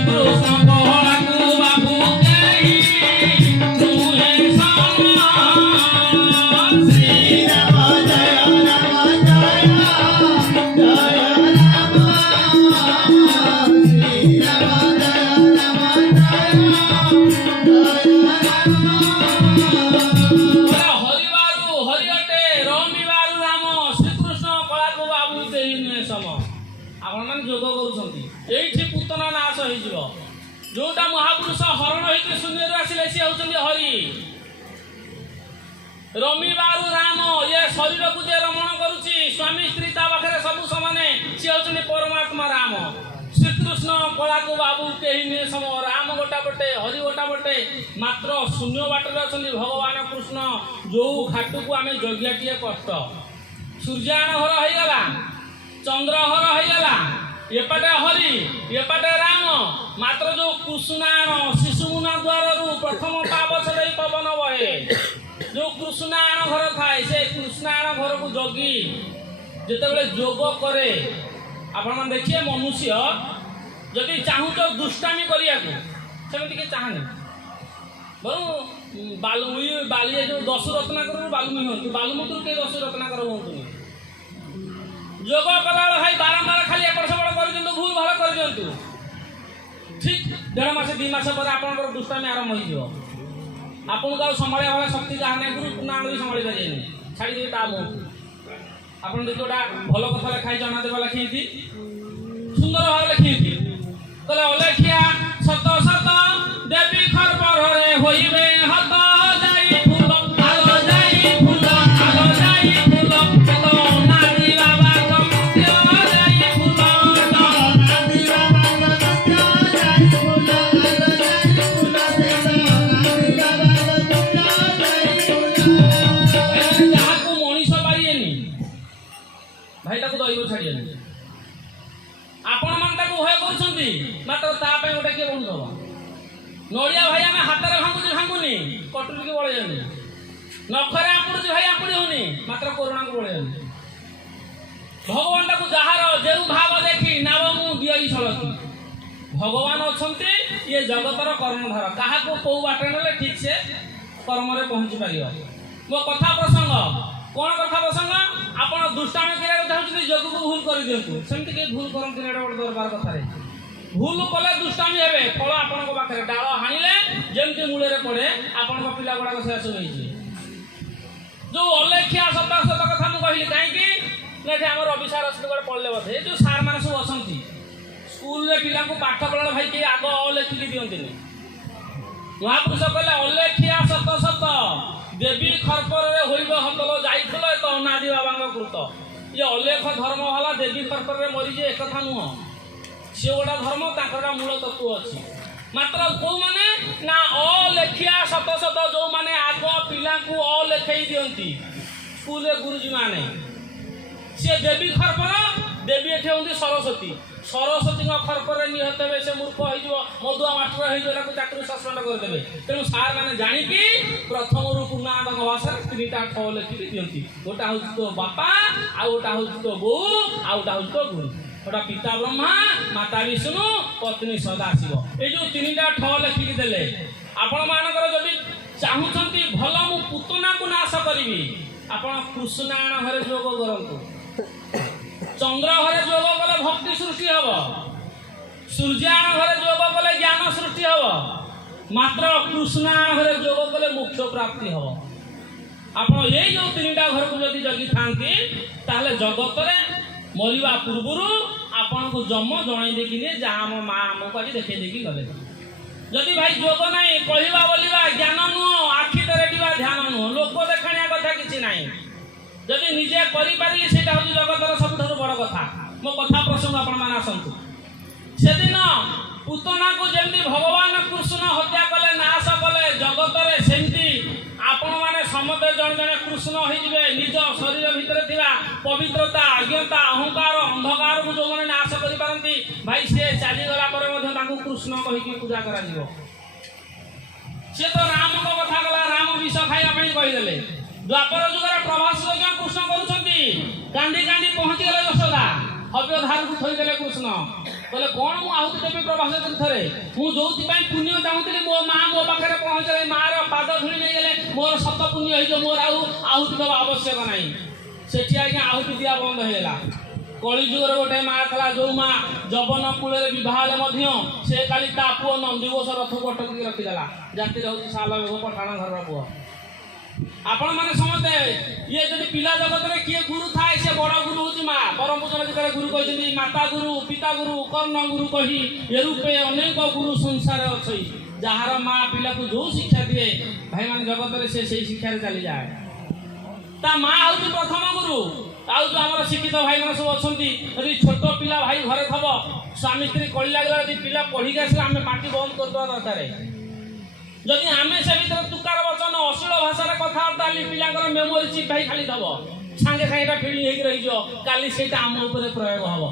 श्रीकृष्ण बहला को बाबू जोटा महापुरुष हरण होकर शून्य आसिले सी होती हरि रमिबारु राम ये शरीर को जे रमण करुच्ची स्वामी स्त्री पाखे सब समाने सी होती परमात्मा राम श्रीकृष्ण कला को बाबू कहीं नुहे सम राम गोटा पटे हरि गोटा पटे मात्र शून्य बाटर अच्छा भगवान कृष्ण जो घाट को आम जगिया कष्ट सूर्याण घर होगला चंद्रहर होगला एपटे हरि एपटे राम मात्र जो कृष्णाण शिशुमुना द्वार प्रथम पावछड़े पवन बहे जो कृष्णाण घर थाए से कृष्णाण घर को जगी जिते जोग करे आपण मैंने देखिए मनुष्य जदि चाहूच दुष्टामी करिया सेमती चाहनी बरु बाली जो दशु रत्नाकर बालुमी हूँ बालुमुतु के दशु रत्नाकर हूँ जोग कला भाई बारंबार खाली एपट सेपट कर भूल भाल कर ठीक 1.5 मास 2 मास पर आप दुष्टामी आरंभ हो आपको संभाला भाई शक्ति जहाँ नहीं गुरु पूर्णानंद भी संभाली पारे छाड़ी देवे ता मुँह आप देखिए गोटा भल कथा लिखाई जनादेव लिखी सुंदर भाव लिखी कहले अलेखिया सत सत देवी खरबरे होइबे हत जाई फूल आलो जाई କହିବ ଛାଡ଼ିବେନି। ଆପଣମାନେ ତାକୁ ଭୟ କରୁଛନ୍ତି, ମାତ୍ର ତା ପାଇଁ ଗୋଟେ କିଏ ବନ୍ଧୁବ। ନଡ଼ିଆ ଭାଇ ଆମେ ହାତରେ ଭାଙ୍ଗୁନି, କଟୁରୀକି ବଳେଇବନି। ନଖରେ ଆପୁଡୁଛି ଭାଇ ଆପୁଡ଼ି ହଉନି, ମାତ୍ର କରୁଣାକୁ ବଳେଇବନି। ଭଗବାନ ତାକୁ ଯାହାର ଯେଉଁ ଭାବ ଦେଖି ନାବ ମୁଁ ଦିଅଇ ସଳକି। ଭଗବାନ ଅଛନ୍ତି, ଇଏ ଜଗତର କର୍ମଧାର। କାହାକୁ କୋଉ ବାଟରେ ନେଲେ ଠିକ ସେ କର୍ମରେ ପହଞ୍ଚି ପାରିବ। ମୋ କଥା ପ୍ରସଙ୍ଗ କଣ? କଥା ପ୍ରସଙ୍ଗ ଆପଣ ଦୁଷ୍ଟାମି କରିବାକୁ ଚାହୁଁଛନ୍ତି, ଯୋଗକୁ ଭୁଲ କରିଦିଅନ୍ତୁ। ସେମିତି କେହି ଭୁଲ କରନ୍ତି ଏଇଟା ଗୋଟେ ଦରକାର କଥାରେ। ଭୁଲ କଲେ ଦୁଷ୍ଟାମି ହେବେ, ଫଳ ଆପଣଙ୍କ ପାଖରେ। ଡାଳ ହାଣିଲେ ଯେମିତି ମୂଳରେ ପଡେ, ଆପଣଙ୍କ ପିଲା ଗୁଡାକ ସେୟା ସବୁ ହେଇଯିବେ। ଯୋଉ ଅଲେଖିଆ ସତ ସତ କଥା ମୁଁ କହିଲି କାହିଁକି ନା ଏଠି ଆମର ରବି ସାର୍ ଅଛନ୍ତି, ଗୋଟେ ପଢିଲେ ବୋଧେ। ଏ ଯୋଉ ସାର୍ ମାନେ ସବୁ ଅଛନ୍ତି ସ୍କୁଲରେ ପିଲାଙ୍କୁ ପାଠ ପଢ଼ାଇଲା ଭାଇ କେହି ଆଗ ଲେଖିକି ଦିଅନ୍ତିନି। ମହାପୁରୁଷ କହିଲେ ଅଲେଖିଆ ସତ ସତ ଦେବୀ ଖର୍ପରରେ ହୋଇବ ହତଲ ଯାଇଥିଲ ଏ ତ ଅନାଦି ବାବାଙ୍କ କୃତ। ଇଏ ଅଲେଖ ଧର୍ମ ହେଲା ଦେବୀ ଖର୍ପରରେ ମରିଯିବେ ଏକଥା ନୁହଁ। ସିଏ ଗୋଟେ ଧର୍ମ, ତାଙ୍କର ମୂଳ ତତ୍ତ୍ୱ ଅଛି। ମାତ୍ର କୋଉମାନେ ନା ଅଲେଖିଆ ସତ ସତ ଯୋଉମାନେ ଆଗ ପିଲାଙ୍କୁ ଅଲେଖେଇ ଦିଅନ୍ତି ସ୍କୁଲରେ ଗୁରୁଜୀ ମାନେ, ସିଏ ଦେବୀ ଖର୍ପର। ଦେବୀ ଏଠି ହଉଛି ସରସ୍ୱତୀ। ସରସ୍ୱତୀଙ୍କ ଖର୍ପରେ ନିହତ ହେବେ, ସେ ମୂର୍ଖ ହେଇଯିବ, ମଦୁଆ ମାଷ୍ଟର ହେଇଯିବ, ତାକୁ ଚାକିରି ସସ୍ପେଣ୍ଡ କରିଦେବେ। ତେଣୁ ସାର୍ ମାନେ ଜାଣିକି ପ୍ରଥମରୁ ପୂର୍ଣ୍ଣାଙ୍କ ଭାଷାରେ 3ଟା ଠ ଲେଖିକି ଦିଅନ୍ତି। ଗୋଟା ହଉଛି ତୋ ବାପା, ଆଉ ଗୋଟା ହଉଛି ତୋ ବୋଉ, ଆଉ ଗୋଟା ହଉଛି ତୋ ଗୁରୁ। ଗୋଟା ପିତା ବ୍ରହ୍ମା, ମାତା ବିଷ୍ଣୁ, ପତ୍ନୀ ସଦାଶିବ। ଏଇ ଯୋଉ 3ଟା ଠ ଲେଖିକି ଦେଲେ, ଆପଣ ମାନଙ୍କର ଯଦି ଚାହୁଁଛନ୍ତି ଭଲ ମୁଁ ପୁତନାକୁ ନାଶ କରିବି, ଆପଣ କୃଷ୍ଣାୟଣ ଘରେ ଯୋଗ କରନ୍ତୁ। ଚନ୍ଦ୍ର ଘରେ ଯୋଗ କଲେ ଭକ୍ତି ସୃଷ୍ଟି ହବ, ସୂର୍ଯ୍ୟାୟଣ ଘରେ ଯୋଗ କଲେ ଜ୍ଞାନ ସୃଷ୍ଟି ହବ, ମାତ୍ର କୃଷ୍ଣାୟଣ ଘରେ ଯୋଗ କଲେ ମୋକ୍ଷ ପ୍ରାପ୍ତି ହବ। ଆପଣ ଏଇ ଯୋଉ 3ଟା ଘରକୁ ଯଦି ଜଗିଥାନ୍ତି, ତାହେଲେ ଜଗତରେ ମରିବା ପୂର୍ବରୁ ଆପଣଙ୍କୁ ଯମ ଜଣେଇ ଦେଇକି ନିଏ, ଯାହା ଆମ ମା ଆମକୁ ଆଜି ଦେଖେଇ ଦେଇକି ଗଲେ। ଯଦି ଭାଇ ଯୋଗ ନାହିଁ, କହିବା ବୋଲିବା ଜ୍ଞାନ ନୁହଁ, ଆଖି ତେରେଟିବା ଧ୍ୟାନ ନୁହଁ, ଲୋକ ଦେଖାଣିଆ କଥା କିଛି ନାହିଁ। ଯଦି ନିଜେ କରିପାରିଲି ସେଇଟା ହଉଛି ଜଗତର ସବୁଠାରୁ ବଡ କଥା। ମୋ କଥା ପ୍ରସଙ୍ଗ ଆପଣ ମାନେ ଆସନ୍ତୁ। ସେଦିନ ପୁତନାକୁ ଯେମିତି ଭଗବାନ କୃଷ୍ଣ ହତ୍ୟା କଲେ, ନାଶ କଲେ, ଜଗତରେ ସେମିତି ଆପଣ ମାନେ ସମସ୍ତେ ଜଣେ ଜଣେ କୃଷ୍ଣ ହେଇଯିବେ। ନିଜ ଶରୀର ଭିତରେ ଥିବା ପବିତ୍ରତା, ଅଜ୍ଞତା, ଅହଙ୍କାର, ଅନ୍ଧକାରକୁ ଯୋଉମାନେ ନାଶ କରିପାରନ୍ତି, ଭାଇ ସେ ଚାଲିଗଲା ପରେ ମଧ୍ୟ ତାଙ୍କୁ କୃଷ୍ଣ କହିକି ପୂଜା କରାଯିବ। ସେ ତ ରାମଙ୍କ କଥା ଗଲା, ରାମ ବିଷ ଖାଇବା ପାଇଁ କହିଦେଲେ। ଦ୍ୱାପର ଯୁଗରେ ପ୍ରଭାସ ଯଜ୍ଞ କୃଷ୍ଣ କରୁଛନ୍ତି, କାନ୍ଦି କାନ୍ଦି ପହଞ୍ଚିଗଲେ ଯଶୋଦା, ହବ୍ୟ ଧାରକୁ ଥୋଇଦେଲେ କୃଷ୍ଣ। କହିଲେ କଣ ମୁଁ ଆହୁତି ଦେବି ପ୍ରଭାସ ତୀର୍ଥରେ, ମୁଁ ଯୋଉଥିପାଇଁ ପୁଣ୍ୟ ଚାହୁଁଥିଲି ମୋ ମା ମୋ ପାଖରେ ପହଞ୍ଚିଲେ, ମାର ପାଦ ଧୂଳି ନେଇଗଲେ, ମୋର ସତ ପୁଣ୍ୟ ହେଇଯିବ, ମୋର ଆଉ ଆହୁତି ଦେବା ଆବଶ୍ୟକ ନାହିଁ। ସେଠି ଆଜ୍ଞା ଆହୁତି ଦିଆ ବନ୍ଦ ହେଇଗଲା। କଳିଯୁଗରେ ଗୋଟେ ମା ଥିଲା, ଯୋଉ ମା ଯବନ କୂଳରେ ବିବାହ ହେଲେ ମଧ୍ୟ ସେ କାଲି ତା ପୁଅ ନନ୍ଦିଘୋଷ ରଥକୁ ଅଟକିକି ରଖିଦେଲା। ଜାତିରେ ହଉଛି ସାଲବେଗ ପଠାଣ ଘରର ପୁଅ। ଆପଣ ମାନେ ସମସ୍ତେ ଇଏ ଯଦି ପିଲା ଜଗତରେ କିଏ ଗୁରୁ ଥାଏ, ସେ ବଡ ଗୁରୁ ହଉଛି ମା। ପରମ ପୂଜନ ଯେତେବେଳେ ଗୁରୁ କହିଛନ୍ତି, ମାତା ଗୁରୁ, ପିତା ଗୁରୁ, କର୍ଣ୍ଣ ଗୁରୁ କହି ଏ ରୂପେ ଅନେକ ଗୁରୁ ସଂସାର ଅଛି। ଯାହାର ମା ପିଲାକୁ ଯୋଉ ଶିକ୍ଷା ଦିଏ, ଭାଇମାନେ ଜଗତରେ ସେ ସେଇ ଶିକ୍ଷାରେ ଚାଲିଯାଏ। ତା ମା ହଉଛି ପ୍ରଥମ ଗୁରୁ। ଆଉ ଯୋଉ ଆମର ଶିକ୍ଷିତ ଭାଇମାନେ ସବୁ ଅଛନ୍ତି, ଯଦି ଛୋଟ ପିଲା ଭାଇ ଘରେ ଥବ, ସ୍ୱାମୀ ସ୍ତ୍ରୀ କଳି ଲାଗିଲା, ଯଦି ପିଲା ପଢିକି ଆସିଲା, ଆମେ ପାଟି ବନ୍ଦ କରିଦେବା ଦରକାର। ଯଦି ଆମେ ସେ ଭିତରେ ତୁକାର ବଚନ, ଅଶ୍ଳୀଳ ଭାଷାରେ କଥାବାର୍ତ୍ତା ହେଲେ ପିଲାଙ୍କର ମେମୋରି ଚିପ୍ ଭାଇ ଖାଲି ଦବ, ସାଙ୍ଗେ ସାଙ୍ଗେ ଏଟା ଫିଲିଂ ହେଇକି ରହିଯିବ, କାଲି ସେଇଟା ଆମ ଉପରେ ପ୍ରୟୋଗ ହବ।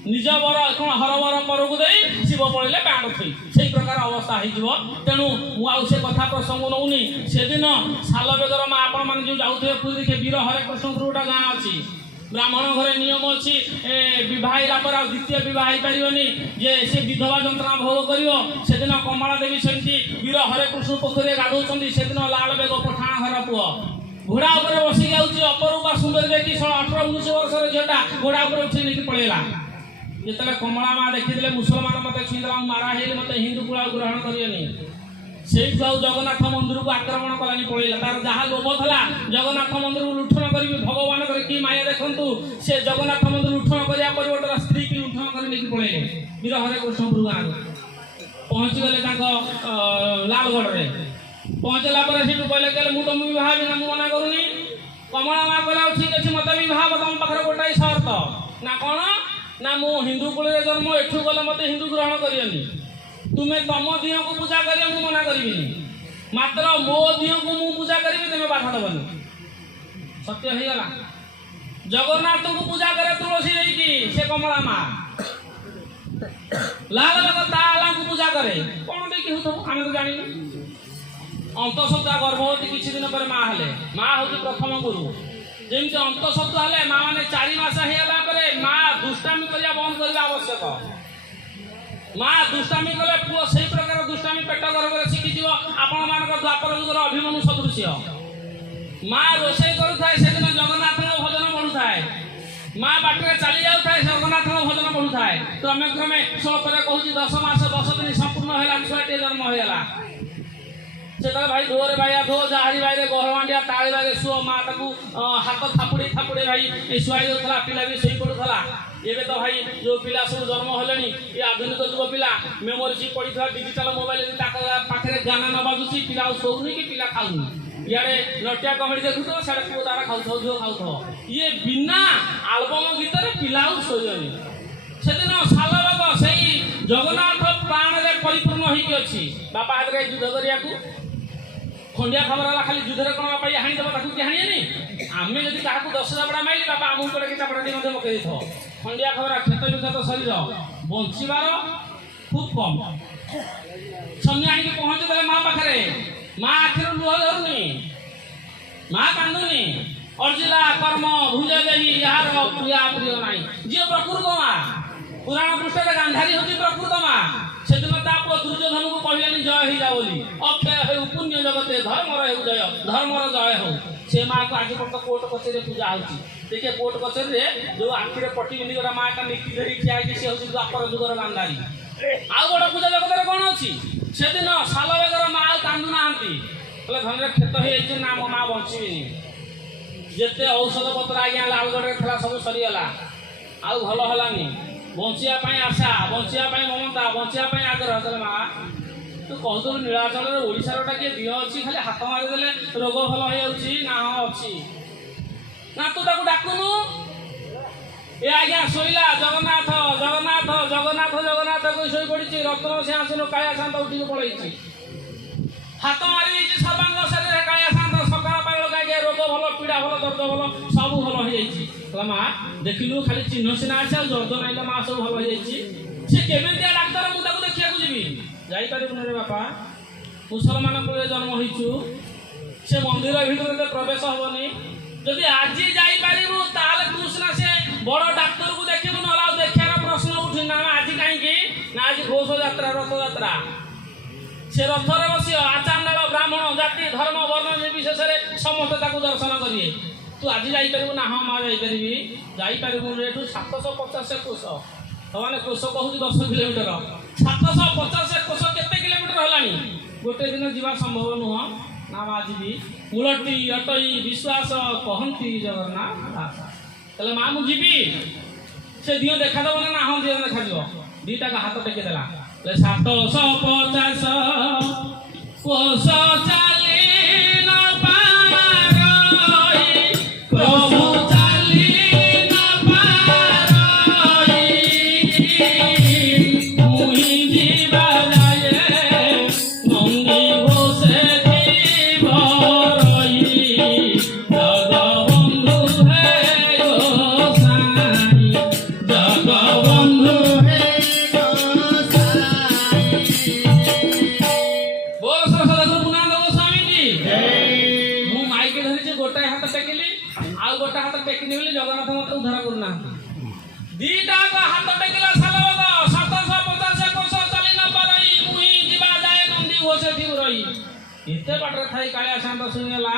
ନିଜ ବର କଣ ହରବର ପରକୁ ଦେଇ ଶିବ ପଳେଇଲେ ପ୍ୟାଣ୍ଟ ଥୋଇ, ସେଇ ପ୍ରକାର ଅବସ୍ଥା ହେଇଯିବ। ତେଣୁ ମୁଁ ଆଉ ସେ କଥା ପ୍ରସଙ୍ଗ ନଉନି। ସେଦିନ ସାଲବେଗର ମା, ଆପଣ ମାନେ ଯୋଉ ଯାଉଥିବେ ପୁରୀ ଦେଖେ, ବୀର ହରେକୃଷ୍ଣପୁର ଗୋଟେ ଗାଁ ଅଛି, ବ୍ରାହ୍ମଣ ଘରେ ନିୟମ ଅଛି, ବିବାହ ହେଲା ପରେ ଆଉ ଦ୍ୱିତୀୟ ବିବାହ ହେଇପାରିବନି, ଯେ ସେ ବିଧବା ଯନ୍ତ୍ରଣା ଭୋଗ କରିବ। ସେଦିନ କମଳା ଦେବୀ ସେମିତି ବୀର ହରେକୃଷ୍ଣ ପୋଖରୀରେ ଗାଧଉଛନ୍ତି। ସେଦିନ ଲାଲ ବେଗ ପଠାଣ ଘର ପୁଅ ଘୋଡ଼ା ଉପରେ ବସି ଯାଉଛି, ଅପରୂପା ସୁନ୍ଦରୀ ଦେଖି 18-19 ବର୍ଷର ଝିଅଟା ଘୋଡ଼ା ଉପରେ ଉଠି ନେଇକି ପଳେଇଲା। ଯେତେବେଳେ କମଳା ମା ଦେଖିଥିଲେ, ମୁସଲମାନ ମତେ ଛୁଇଁଦେଲା, ମୁଁ ମାରା ହେଇଲି, ମତେ ହିନ୍ଦୁ କୁଳ ଗ୍ରହଣ କରିବେନି। ସେଇଠୁ ଆଉ ଜଗନ୍ନାଥ ମନ୍ଦିରକୁ ଆକ୍ରମଣ କଲାନି, ପଳେଇଲା। ତାର ଯାହା ଲୋଭ ଥିଲା, ଜଗନ୍ନାଥ ମନ୍ଦିରକୁ ଲୁଣ୍ଠନ କରିବି, ଭଗବାନଙ୍କର କି ମାୟା ଦେଖନ୍ତୁ। ସେ ଜଗନ୍ନାଥ ମନ୍ଦିର ଲୁଣ୍ଠନ କରିବା ପରିବର୍ତ୍ତେ ସ୍ତ୍ରୀ କି ଲୁଣ୍ଠନ କରି ନେଇକି ପଳେଇଲେ। ବୀର ହରେକୃଷ୍ଣପୁର ଗାଁରୁ ପହଞ୍ଚିଗଲେ ତାଙ୍କ ଲାଲଗଡ଼ରେ। ପହଞ୍ଚିଲା ପରେ ସେଠୁ କହିଲେ ମୁଁ ତମକୁ ବିବାହ ହେବି ନା, ମୁଁ ମନା କରୁନି। କମଳା ମା କହିଲା ଠିକ ଅଛି, ମତେ ବିବାହ ହବ, ତମ ପାଖରେ ଗୋଟାଏ ସର୍ତ୍ତ। ନା କଣ ନା, ମୁଁ ହିନ୍ଦୁ କୁଳରେ ଜନ୍ମ, ଏଠୁ ଗଲେ ମତେ ହିନ୍ଦୁ ଗ୍ରହଣ କରିବେନି। ତୁମେ ତମ ଦିହକୁ ପୂଜା କରିବ, ମୁଁ ମନା କରିବିନି, ମାତ୍ର ମୋ ଦିହକୁ ମୁଁ ପୂଜା କରିବି, ତୁମେ ବାଧା ଦେବନି। ସତ୍ୟ ହେଇଗଲା। ଜଗନ୍ନାଥଙ୍କୁ ପୂଜା କରେ ତୁଳସୀ ଦେଇକି ସେ କମଳା ମା। ଲାଲ ବାଗ ତା ଆଲାଙ୍କୁ ପୂଜା କରେ କଣ ଦେଇକି ହଉଥିବ ଆମେ ତ ଜାଣିନୁ। ଅନ୍ତଃସତ୍ତ୍ୱା ଗର୍ଭବତୀ କିଛି ଦିନ ପରେ ମା ହେଲେ, ମା ହଉଛି ପ୍ରଥମ ଗୁରୁ। ଯେମିତି ଅନ୍ତଃସତ୍ତ୍ୱା ହେଲେ ମା ମାନେ 4 ମାସ ହେଇଗଲା ପରେ ମା ଦୁଷ୍ଟାମି କରିବା ବନ୍ଦ କରିବା ଆବଶ୍ୟକ। ମା ଦୁଷ୍ଟାମି କଲେ ପୁଅ ସେଇ ପ୍ରକାର ଦୁଷ୍ଟାମି ପେଟ ଗର୍ଭରେ ଶିଖିଯିବ। ଆପଣମାନଙ୍କ ଦ୍ୱାପର ଯୁଗର ଅଭିମନ୍ୟୁ ସଦୃଶ୍ୟ। ମା ରୋଷେଇ କରୁଥାଏ ସେଦିନ ଜଗନ୍ନାଥଙ୍କ ଭଜନ ବଢୁଥାଏ। ମା ବାଟରେ ଚାଲି ଯାଉଥାଏ ଜଗନ୍ନାଥଙ୍କ ଭଜନ ବଢୁଥାଏ। କ୍ରମେ କ୍ରମେ ଶ୍ଲୋକରେ କହୁଛି 10 ମାସ 10 ଦିନ ସମ୍ପୂର୍ଣ୍ଣ ହେଲା ଛୁଆଟିଏ ଜନ୍ମ ହେଇଗଲା। ସେତେବେଳେ ଭାଇ ଧୋରେ ଭାଇଆ ଧୋ ଯାହାରି ଭାଇରେ ଗହମାଣ୍ଡିଆ ତାଳି ଭାଇରେ ଶୁଅ। ମା ତାକୁ ହାତ ଥାପୁଡ଼ି ଥାପୁଡ଼ି ଭାଇ ଶୁଆଇ ଦେଉଥିଲା। ପିଲା ବି ଶୋଇ ପଡୁଥିଲା। ଏବେ ତ ଭାଇ ଯୋଉ ପିଲା ସବୁ ଜନ୍ମ ହେଲେଣି ଏ ଆଧୁନିକ ଯୁଗ ପିଲା ମେମୋରି ଚିପ୍ ପଡ଼ିଥିବା ଡିଜିଟାଲ ମୋବାଇଲ ତାଙ୍କ ପାଖରେ ଗାନା ନ ବାଜୁଛି ପିଲା ଆଉ ଶୋଉନି କି ପିଲା ଖାଉନି। ଇଆଡେ ନଟିଆ କମେଡି ଦେଖୁଥିବ ସିଆଡେ ପୁଅ ତାର ଖାଉଥିବ ଝିଅ ଖାଉଥିବ। ଇଏ ବିନା ଆଲବମ ଗୀତରେ ପିଲା ଆଉ ଶୋଇବନି। ସେଦିନ ଶାଲବାଗ ସେଇ ଜଗନ୍ନାଥ ପ୍ରାଣରେ ପରିପୂର୍ଣ୍ଣ ହେଇକି ଅଛି। ବାପା ହାତରେ ଯୁଦ୍ଧ କରିବାକୁ ଖଣ୍ଡିଆ ଖବର ହେଲା ଖାଲି ଯୁଦ୍ଧରେ କଣ ବାପା ଇଏ ହାଣିଦେବ ତାକୁ କି ହାଣିବେନି। ଆମେ ଯଦି କାହାକୁ 10 ଚାପଡ଼ା ମାଇଲି ବାପା ଆମକୁ ଗୋଟେ ଚାପଡ଼ାଟି ମଧ୍ୟ ପକେଇ ଦେଇଥିବ। ଖଣ୍ଡିଆ ଖବର କ୍ଷତ ବିକ୍ଷତ ଶରୀର ବଞ୍ଚିବାର ଖୁବ୍ କମ୍। ସନ୍ଧ୍ୟା ଆଣିକି ପହଞ୍ଚିଦେଲେ ମା ପାଖରେ। ମା ଆଖିରୁ ଲୁହ ଧରୁନି, ମା କାନ୍ଦୁନି। ଅର୍ଜିଲା କର୍ମ ଭୁଞ୍ଜ ଦେହି ଏହାର ପ୍ରିୟା ପ୍ରିୟ ନାହିଁ। ଯିଏ ପ୍ରକୃତ ମା, ପୁରାଣ ପୃଷ୍ଠରେ ଗାନ୍ଧାରୀ ହେଉଛି ପ୍ରକୃତ ମା। ସେଦିନ ତା ପୁଅ ଦୁର୍ଯ୍ୟୋଧନକୁ କହିଲେନି ଜୟ ହେଇଯା ବୋଲି। ଅକ୍ଷୟ ହେଉ ପୁଣ୍ୟ ଜଗତେ ଧର୍ମର ହେଉ ଜୟ, ଧର୍ମର ଜୟ ହଉ। ସେ ମାଆକୁ ଆଜି ପର୍ଯ୍ୟନ୍ତ କୋର୍ଟ କଚେରୀରେ ପୂଜା ହଉଛି। ଦେଖିବେ କୋର୍ଟ କଚେରୀରେ ଯୋଉ ଆଖିରେ ପଟି ବିନ୍ଧି ଗୋଟେ ମାଆଟା ନୀତି ଧରି ଠିଆ ହେଇଛି ସେ ହେଉଛି ଦ୍ୱାପର ଯୁଗର ଗାନ୍ଧାରୀ। ଆଉ ବଡ଼ ପୂଜା ଜଗତରେ କଣ ଅଛି? ସେଦିନ ଶାଲବେଗର ମା ଆଉ କାନ୍ଦୁ ନାହାନ୍ତି। କହିଲେ ଧନରେ କ୍ଷତ ହେଇଯାଇଛି ନା ମୋ ମା ବଞ୍ଚିବିନି। ଯେତେ ଔଷଧ ପତ୍ର ଆଜ୍ଞା ଲାଲଗଡ଼ରେ ଥିଲା ସବୁ ସରିଗଲା। ଆଉ ଭଲ ହେଲାନି। ବଞ୍ଚିବା ପାଇଁ ଆଶା, ବଞ୍ଚିବା ପାଇଁ ମମତା, ବଞ୍ଚିବା ପାଇଁ ଆଗ୍ରହ। କହିଲେ ମା ତୁ କହୁଥିଲୁ ନୀଳାଚଳରେ ଓଡ଼ିଶାର ଗୋଟେ କିଏ ଦିଅ ଅଛି ଖାଲି ହାତ ମାରିଦେଲେ ରୋଗ ଭଲ ହେଇଯାଉଛି। ନା ହଁ ଅଛି। ନା ତୁ ତାକୁ ଡାକୁନୁ। ଏ ଆଜ୍ଞା ଶୋଇଲା ଜଗନ୍ନାଥ ଜଗନ୍ନାଥ ଜଗନ୍ନାଥ ଜଗନ୍ନାଥ କହି ଶୋଇ ପଡ଼ିଛି। ରତ୍ନ ସିଂହାସନ କାଳିଆ ଶାନ୍ତ ଉଠିକି ପଳେଇଛି। ହାତ ମାରି ଦେଇଛି ସର୍ବାଙ୍ଗ ଶରୀରରେ କାଳିଆ ଶାନ୍ତ। ସକାଳ ପାଇଳ ଗାଈ ରୋଗ ଭଲ, ପୀଡ଼ା ଭଲ, ଦର୍ଦ ଭଲ, ସବୁ ଭଲ ହେଇଯାଇଛି। କହିଲା ମା ଦେଖିଲୁ ଖାଲି ଚିହ୍ନ ସିନା ଅଛି ଆଉ ଦର୍ଦ ନାଇଁଲ ମା ସବୁ ଭଲ ହେଇଯାଇଛି। ସେ କେମିତିଆ ଡାକ୍ତର ମୁଁ ତାକୁ ଦେଖିବାକୁ ଯିବି? ଯାଇପାରିବୁନି ରେ ବାପା। ମୁସଲମାନ କୁଳରେ ଜନ୍ମ ହେଇଛୁ। ସେ ମନ୍ଦିର ଭିତରେ ପ୍ରବେଶ ହବନି। ଯଦି ଆଜି ଯାଇପାରିବୁ ତାହେଲେ ତୁ ସିନା ସେ ବଡ଼ ଡାକ୍ତରକୁ ଦେଖିବୁ, ନହେଲେ ଆଉ ଦେଖିବାର ପ୍ରଶ୍ନ ଉଠୁନି। ନା ଆଜି କାହିଁକି ନା ଆଜି ଘୋଷ ଯାତ୍ରା ରଥଯାତ୍ରା। ସେ ରଥରେ ବସିବ। ଆଚାଣ୍ଡାଳ ବ୍ରାହ୍ମଣ ଜାତି ଧର୍ମ ବର୍ଣ୍ଣ ନିର୍ବିଶେଷରେ ସମସ୍ତେ ତାକୁ ଦର୍ଶନ କରିବେ। ତୁ ଆଜି ଯାଇପାରିବୁ? ନା ହଁ ମା ଯାଇପାରିବି। ଯାଇପାରିବୁ ଏଠୁ 750 କୋଷ। ସେମାନେ କୋଷ କହୁଛି 10 କିଲୋମିଟର। 750 କୋଷ କେତେ କିଲୋମିଟର ହେଲାଣି? ଗୋଟେ ଦିନ ଯିବା ସମ୍ଭବ ନୁହଁ। ନା ମା ଯିବି। ମୂଳଟି ଅଟଇ ବିଶ୍ୱାସ କହନ୍ତି ଜଗନ୍ନାଥ ଦାସ। ତାହେଲେ ମା ମୁଁ ଯିବି। ସେ ଦିଅ ଦେଖାଦେବ ନା? ହଁ ଦିଅ ଦେଖାଯିବ। ଦିଟାକ ହାତ ଟେକି ଦେଲା। 750 କୋଷ ଚାଲି ନ ପାରଇ ପ୍ରଭୁ ଚାଲି ନ ପାରଇ ମୁହିଁ ଯିବା ଯାଏ ନନ୍ଦୀ ଘୋଷେ ଥିବରଇ ଜଗବନ୍ଧୁ ହେ ଗୋସାଇଁ ଜଗବନ୍ଧୁ ହେ ଜଗନ୍ନାଥ ମତେ ଉଦ୍ଧାର କରୁନାହାନ୍ତି। ଦିଟାକ ହାତ ଟେକିଲା ଶାଲବଗ। 750 କୋଷ ଚାଲି ନ ପାରଇ ମୁହିଁ ଯିବା ଯାଏ ନନ୍ଦୀ ଘୋଷେ ଥିବରଇ। ଏତେ ବାଟରେ ଥାଇ କାଳିଆ ଶାନ୍ତ ଶୁଣିଗଲା।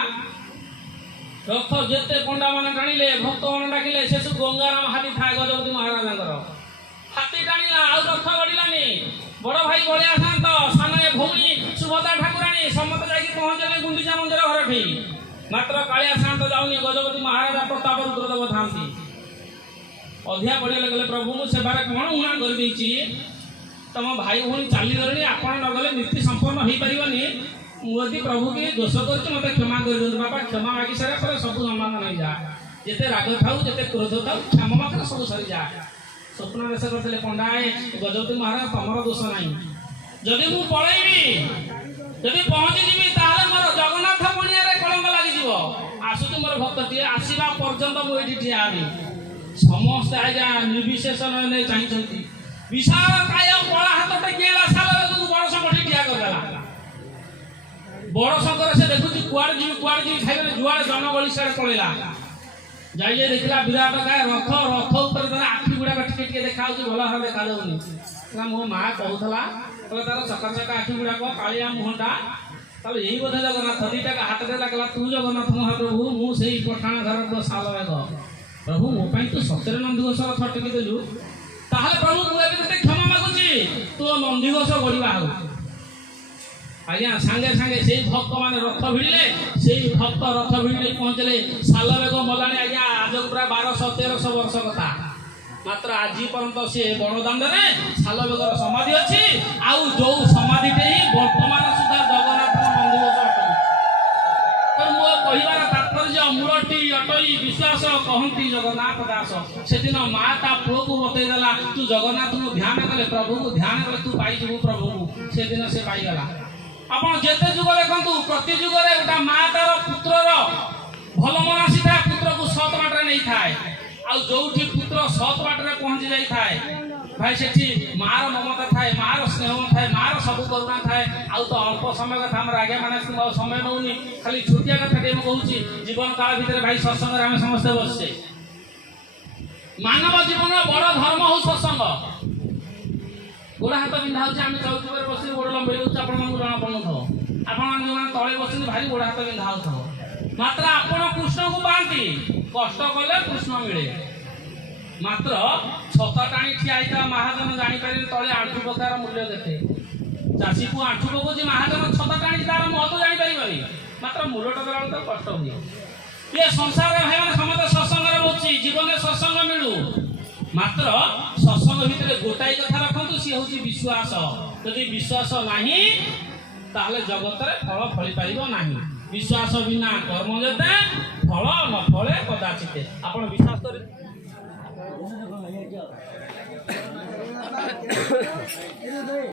ରଥ ଯେତେ ପଣ୍ଡା ମାନେ ଟାଣିଲେ, ଭକ୍ତ ମାନେ ଡାକିଲେ, ଶେଷୁ ଗଙ୍ଗାରାମ ହାତୀ ଥାଏ ଗଜପତି ମହାରାଜାଙ୍କର। ହାତୀ ଟାଣିଲା ଆଉ ରଥ ଗଡ଼ିଲାନି। ବଡ଼ ଭାଇ ବଳିଆ ଶାନ୍ତ, ସାନ ଭଉଣୀ ସୁଭଦ୍ରା ଠାକୁରାଣୀ ସମସ୍ତେ ଯାଇକି ପହଞ୍ଚିଲେ ଗୁଣ୍ଡିଚା ମନ୍ଦିର ଘରଠି। ମାତ୍ର କାଳିଆ ଶାନ୍ତ ଯାଉନି। ଗଜପତି ମହାରାଜା ପ୍ରତାପ ରୁଦ୍ରଦେବ ଥାନ୍ତି। ଅଧିଆ ପଡ଼ିଗଲେ। କହିଲେ ପ୍ରଭୁ ମୁଁ ସେବାରେ କ'ଣ ଉଣା କରିଦେଇଛି? ତମ ଭାଇ ଭଉଣୀ ଚାଲିଗଲେଣି, ଆପଣ ନଗଲେ ନୀତି ସମ୍ପନ୍ନ ହେଇପାରିବନି। ମୁଁ ଯଦି ପ୍ରଭୁ କି ଦୋଷ କରୁଛି ମୋତେ କ୍ଷମା କରିଦିଅନ୍ତୁ। ବାପା କ୍ଷମା ମାଗି ସାରିବା ପରେ ସବୁ ସମାଧାନ ହେଇଯାଏ। ଯେତେ ରାଗ ଥାଉ ଯେତେ କ୍ରୋଧ ଥାଉ କ୍ଷମା ମାଗରେ ସବୁ ସରିଯାଏ। ସ୍ୱପ୍ନ ଦେଶ କରିଥିଲେ ପଣ୍ଡାଏ ଗଜପତି ମହାରାଜ ତମର ଦୋଷ ନାହିଁ। ଯଦି ମୁଁ ପଳେଇବି, ଯଦି ପହଞ୍ଚିଯିବି ତାହେଲେ ମୋର ଜଗନ୍ନାଥ ପଣିଆରେ କଳଙ୍କ ଲାଗିଯିବ। आसुची मोर भक्तटी आसवा पर्यंत मुझे ठिया हेबी समस्ते आज्ञा निर्विशेषण नहीं चाहिए विशाल काय कला हाथ टेकिला साल बड़ संकट ठिया करदेला बड़ संकर से देखुची कुआड़ जी खाइबे जुआड़े जनगली से पड़ेला जाइए देखला विराट काय रथ ऊपर तार आखि गुड़ा टिके टिके देखा भल भाव देखा जाऊनी मो माँ कहूला तार चका चका आखि गुड़ा कालिया मुहटा ताले यही बोधे जगन्नाथ दीटा हाथ में लगला तू जगन्नाथ महाप्रभु मुझे पठाण घर साल प्रभु मो तू सतरे नंदीघोष रथ टेकिदेलु ताहले प्रभु मुझे क्षमा मागुची तो नंदीघोष गड़वा हो आज्ञा सांगे सांगे से भक्त मान रथ भिड़े से भक्त रथ भिड़े पहुँचले साल बेग मलानी आज्ञा आज पूरा 1200-1300 वर्ष कथा मात्र आज पर्यंत सी बड़दाण्ड में साल बेगर समाधि अच्छी आउ जो समाधिटे ही वर्तमान सुधा जगन्नाथ नंदीघोष अटू मो कहार तात्पर्य मूलटी अटई विश्वास कहती जगन्नाथ दास से दिन माँ ता पुओ को बतईदेला तू जगन्नाथ को ध्यान कले प्रभु को ध्यान कले तू पाइबू प्रभु को से दिन से पाईगला आपण जेते जुग देखंतु प्रति जुग रे उटा मां तार पुत्रर भल मनासी था पुत्र को सत बाटरे नहीं थाए आ जोठी पुत्र सत बाटरे पहुंची जाई थाए भाई सेठी मार ममता थाए मार स्नेह थाए मार सब करुणा थाए आ तो अल्प समय कथा हमर आगे माने समय नउनी खाली छुटिया कथा के कहूची जीवन काल भीतर भाई सत्संग रे हम समस्त बससे मानव जीवन बड़ धर्म हो सत्संग गोड़ हाथ बिंधा आम चौकी पर बस गोड़ लंबे आपण जना पड़ू आपण जो तले बस भारी गोड़ हाथ बिंधा हो मात्र आपण कृष्ण को पाती कष्ट कले कृष्ण मिले मात्र छता टाणी ठिया होता महाजन जापर तले आंठू पकार मूल्य देते चाषी को आंठू पकाउची महाजन छता टाणी तार महत्व जापर मात्र मूलटा देला तो कष्ट हुए ये संसार भाई समस्त सत्संग बच्ची जीवन में सत्संग मिलू मात्र सत्संग भितर गोटाई कथा रखु सी हूँ विश्वास जदि विश्वास नहीं ताहले जगत रे फल फली पारिबो नहीं विश्वास बिना कर्म जेते फल न फले कदाचित आपण विश्वास कर